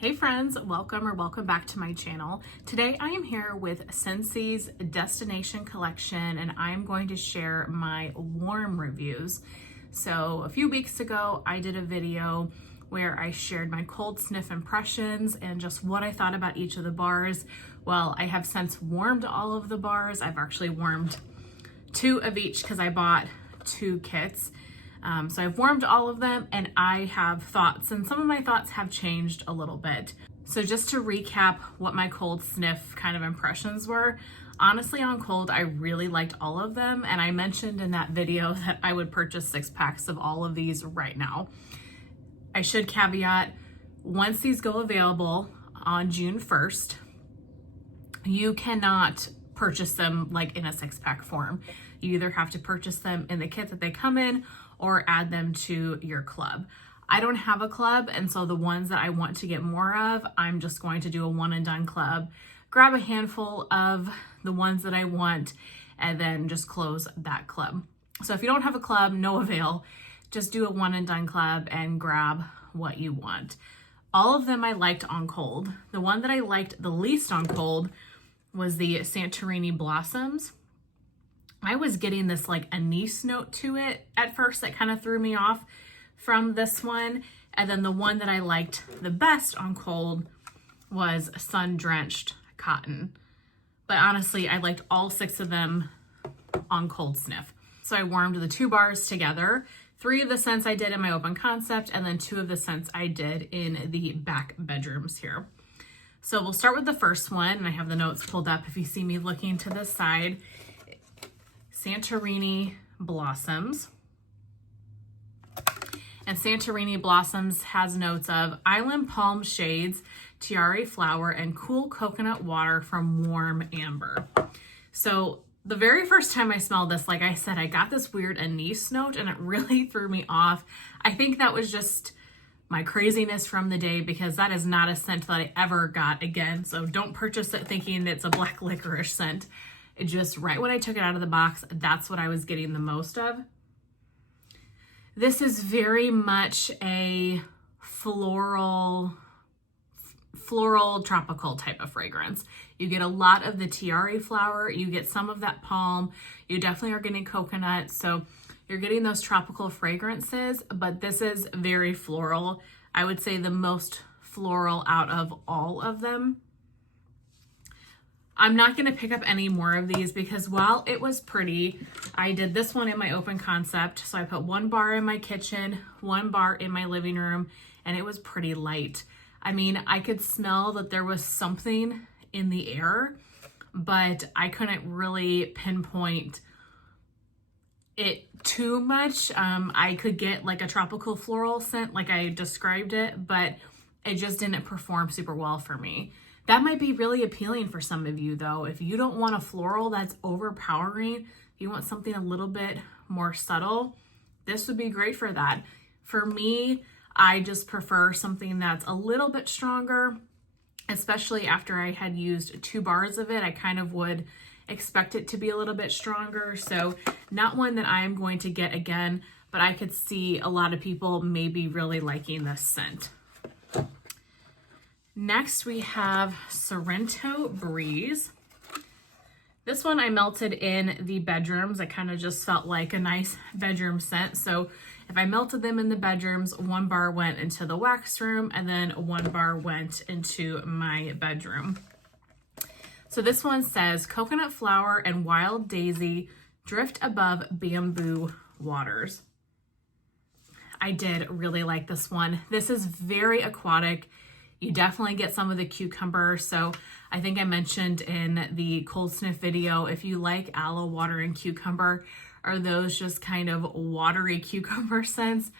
Hey friends, welcome back to my channel. Today I am here with Scentsy's Destination Collection and I'm going to share my warm reviews. So a few weeks ago I did a video where I shared my cold sniff impressions and just what I thought about each of the bars. Well, I have since warmed all of the bars. I've actually warmed 2 of each because I bought 2 kits. So I've warmed all of them and I have thoughts, and some of my thoughts have changed a little bit. So just to recap what my cold sniff kind of impressions were, honestly on cold, I really liked all of them. And I mentioned in that video that I would purchase 6 packs of all of these right now. I should caveat, once these go available on June 1st, you cannot purchase them like in a 6-pack form. You either have to purchase them in the kit that they come in or add them to your club. I don't have a club, and so the ones that I want to get more of, I'm just going to do a one and done club, grab a handful of the ones that I want, and then just close that club. So if you don't have a club, no avail, just do a one and done club and grab what you want. All of them I liked on cold. The one that I liked the least on cold was the Santorini Blossoms. I was getting this like anise note to it at first that kind of threw me off from this one. And then the one that I liked the best on cold was Sundrenched Cotton. But honestly, I liked all 6 of them on cold sniff. So I warmed the 2 bars together. 3 of the scents I did in my open concept, and then 2 of the scents I did in the back bedrooms here. So we'll start with the first one, and I have the notes pulled up if you see me looking to the side. Santorini Blossoms. And Santorini Blossoms has notes of island palm shades, tiare flower, and cool coconut water from warm amber. So the very first time I smelled this, like I said, I got this weird anise note and it really threw me off. I think that was just my craziness from the day because that is not a scent that I ever got again. So don't purchase it thinking it's a black licorice scent. It just, right when I took it out of the box, that's what I was getting the most of. This is very much a floral tropical type of fragrance. You get a lot of the tiare flower, you get some of that palm, you definitely are getting coconut, so you're getting those tropical fragrances, but this is very floral. I would say the most floral out of all of them. I'm not going to pick up any more of these because while it was pretty, I did this one in my open concept. So I put 1 bar in my kitchen, 1 bar in my living room, and it was pretty light. I mean, I could smell that there was something in the air, but I couldn't really pinpoint it too much. I could get like a tropical floral scent like I described it, but it just didn't perform super well for me. That might be really appealing for some of you though. If you don't want a floral that's overpowering, if you want something a little bit more subtle, this would be great for that. For me, I just prefer something that's a little bit stronger, especially after I had used 2 bars of it. I kind of would expect it to be a little bit stronger. So not one that I'm going to get again, but I could see a lot of people maybe really liking this scent. Next, we have Sarrento Breeze. This one I melted in the bedrooms. I kind of just felt like a nice bedroom scent. So if I melted them in the bedrooms, 1 bar went into the wax room and then 1 bar went into my bedroom. So this one says, coconut flower and wild daisy drift above bamboo waters. I did really like this one. This is very aquatic. You definitely get some of the cucumber. So I think I mentioned in the cold sniff video, if you like aloe water and cucumber, or those just kind of watery cucumber scents,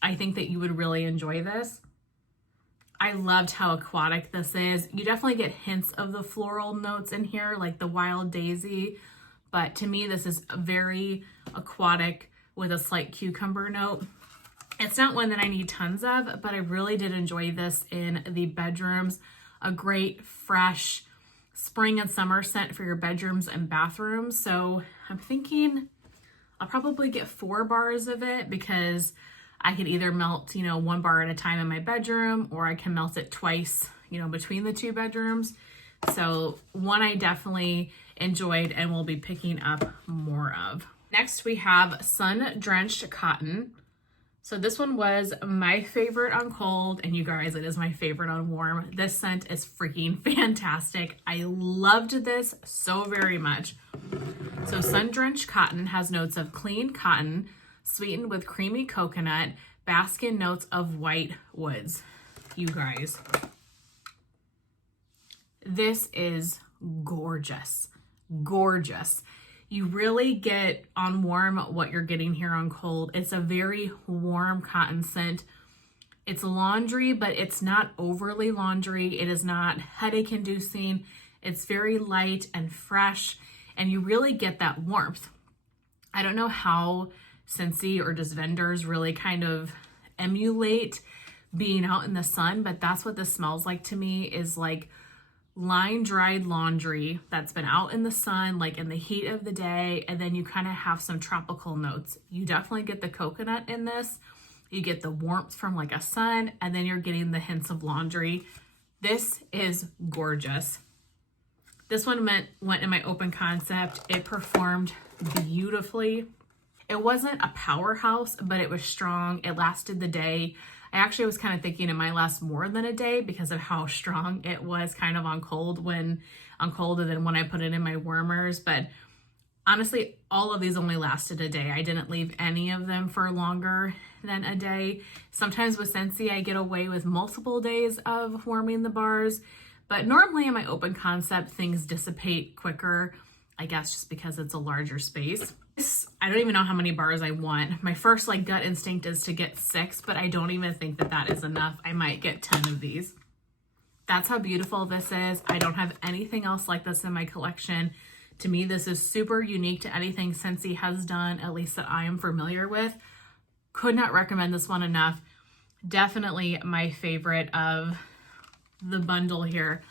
I think that you would really enjoy this. I loved how aquatic this is. You definitely get hints of the floral notes in here, like the wild daisy, but to me, this is very aquatic with a slight cucumber note. It's not one that I need tons of, but I really did enjoy this in the bedrooms. A great, fresh spring and summer scent for your bedrooms and bathrooms. So I'm thinking I'll probably get 4 bars of it because I could either melt, one bar at a time in my bedroom, or I can melt it twice, between the two bedrooms. So one I definitely enjoyed and will be picking up more of. Next, we have Sundrenched Cotton. So this one was my favorite on cold, and you guys, it is my favorite on warm. This scent is freaking fantastic. I loved this so very much. So Sundrenched Cotton has notes of clean cotton, sweetened with creamy coconut, bask in notes of white woods. You guys, this is gorgeous, gorgeous. You really get on warm what you're getting here on cold. It's a very warm cotton scent. It's laundry, but it's not overly laundry. It is not headache inducing. It's very light and fresh, and you really get that warmth. I don't know how Scentsy or just vendors really kind of emulate being out in the sun, but that's what this smells like to me, is like line dried laundry that's been out in the sun, like in the heat of the day, and then you kind of have some tropical notes. You definitely get the coconut in this. You get the warmth from like a sun, and then you're getting the hints of laundry. This is gorgeous. This one went in my open concept. It performed beautifully. It wasn't a powerhouse, but it was strong. It lasted the day. I actually was kind of thinking it might last more than a day because of how strong it was kind of on cold and then when I put it in my warmers. But honestly, all of these only lasted a day. I didn't leave any of them for longer than a day. Sometimes with Scentsy, I get away with multiple days of warming the bars, but normally in my open concept, things dissipate quicker, I guess just because it's a larger space. I don't even know how many bars I want. My first gut instinct is to get 6, but I don't even think that is enough. I might get 10 of these. That's how beautiful this is. I don't have anything else like this in my collection. To me, this is super unique to anything Scentsy has done, at least that I am familiar with. Could not recommend this one enough. Definitely my favorite of the bundle here.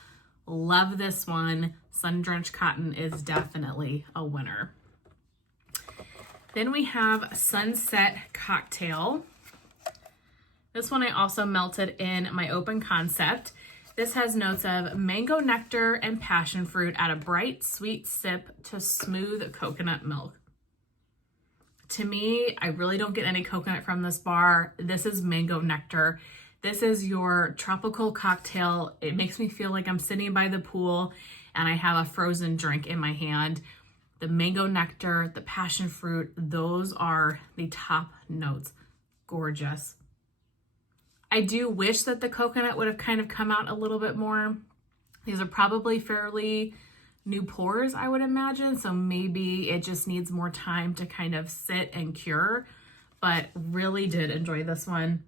Love this one. Sundrenched Cotton is definitely a winner. Then we have Sunset Cocktail. This one I also melted in my open concept. This has notes of mango nectar and passion fruit at a bright, sweet sip to smooth coconut milk. To me, I really don't get any coconut from this bar. This is mango nectar. This is your tropical cocktail. It makes me feel like I'm sitting by the pool and I have a frozen drink in my hand. The mango nectar, the passion fruit, those are the top notes. Gorgeous. I do wish that the coconut would have kind of come out a little bit more. These are probably fairly new pours, I would imagine. So maybe it just needs more time to kind of sit and cure, but really did enjoy this one.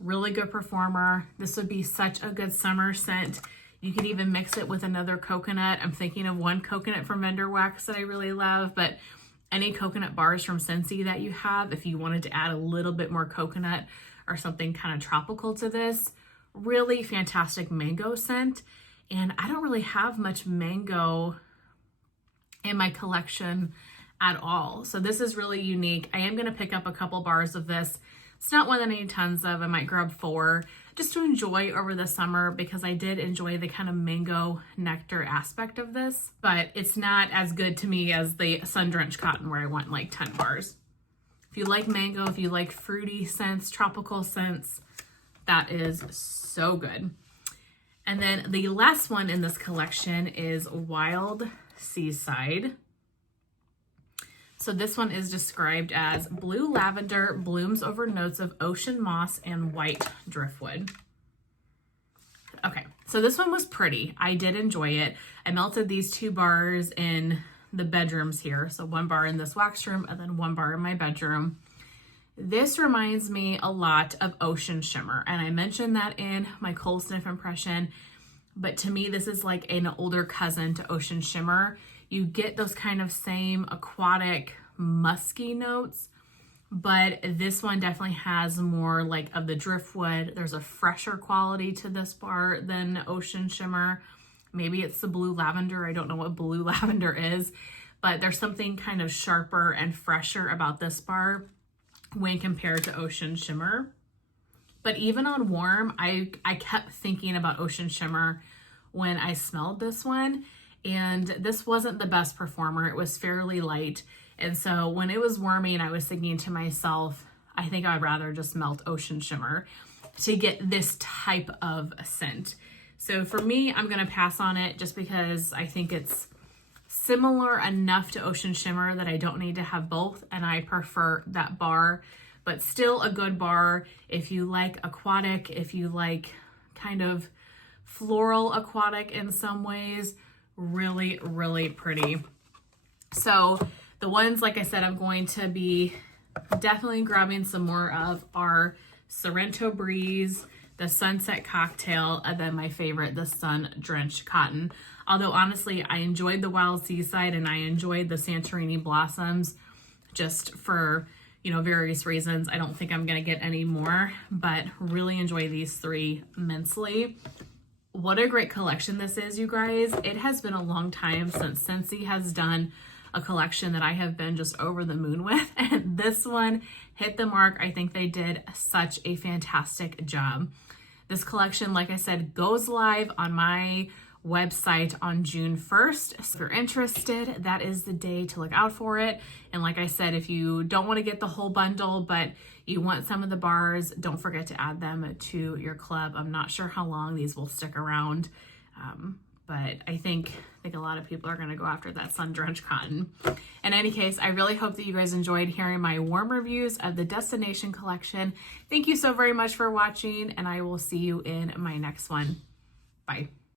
Really good performer. This would be such a good summer scent. You could even mix it with another coconut. I'm thinking of one coconut from Vendor Wax that I really love, but any coconut bars from Scentsy that you have, if you wanted to add a little bit more coconut or something kind of tropical to this, really fantastic mango scent. And I don't really have much mango in my collection at all. So this is really unique. I am going to pick up a couple bars of this. It's not one that I need tons of. I might grab 4 just to enjoy over the summer because I did enjoy the kind of mango nectar aspect of this, but it's not as good to me as the Sundrenched Cotton where I want like 10 bars. If you like mango, if you like fruity scents, tropical scents, that is so good. And then the last one in this collection is Wild Seaside. So this one is described as blue lavender blooms over notes of ocean moss and white driftwood. Okay, so this one was pretty. I did enjoy it. I melted these 2 bars in the bedrooms here. So 1 bar in this wax room and then 1 bar in my bedroom. This reminds me a lot of Ocean Shimmer. And I mentioned that in my cold sniff impression, but to me, this is like an older cousin to Ocean Shimmer. You get those kind of same aquatic musky notes, but this one definitely has more like of the driftwood. There's a fresher quality to this bar than Ocean Shimmer. Maybe it's the blue lavender. I don't know what blue lavender is, but there's something kind of sharper and fresher about this bar. when compared to Ocean Shimmer. But even on warm, I kept thinking about Ocean Shimmer when I smelled this one. And this wasn't the best performer. It was fairly light. And so when it was warming, I was thinking to myself, I think I'd rather just melt Ocean Shimmer to get this type of scent. So for me, I'm going to pass on it just because I think it's similar enough to Ocean Shimmer that I don't need to have both. And I prefer that bar, but still a good bar if you like aquatic, if you like kind of floral aquatic in some ways. Really, really pretty. So the ones, like I said, I'm going to be definitely grabbing some more of are Sarrento Breeze, the Sunset Cocktail, and then my favorite, the Sundrenched Cotton. Although honestly, I enjoyed the Wild Seaside and I enjoyed the Santorini Blossoms just for, you know, various reasons. I don't think I'm going to get any more, but really enjoy these three immensely. What a great collection this is, you guys. It has been a long time since Scentsy has done a collection that I have been just over the moon with, and this one hit the mark. I think they did such a fantastic job. This collection, like I said, goes live on my website on June 1st. So if you're interested, that is the day to look out for it. And like I said, if you don't want to get the whole bundle, but you want some of the bars, don't forget to add them to your club. I'm not sure how long these will stick around, but I think a lot of people are going to go after that Sundrenched Cotton. In any case, I really hope that you guys enjoyed hearing my warm reviews of the Destination Collection. Thank you so very much for watching, and I will see you in my next one. Bye.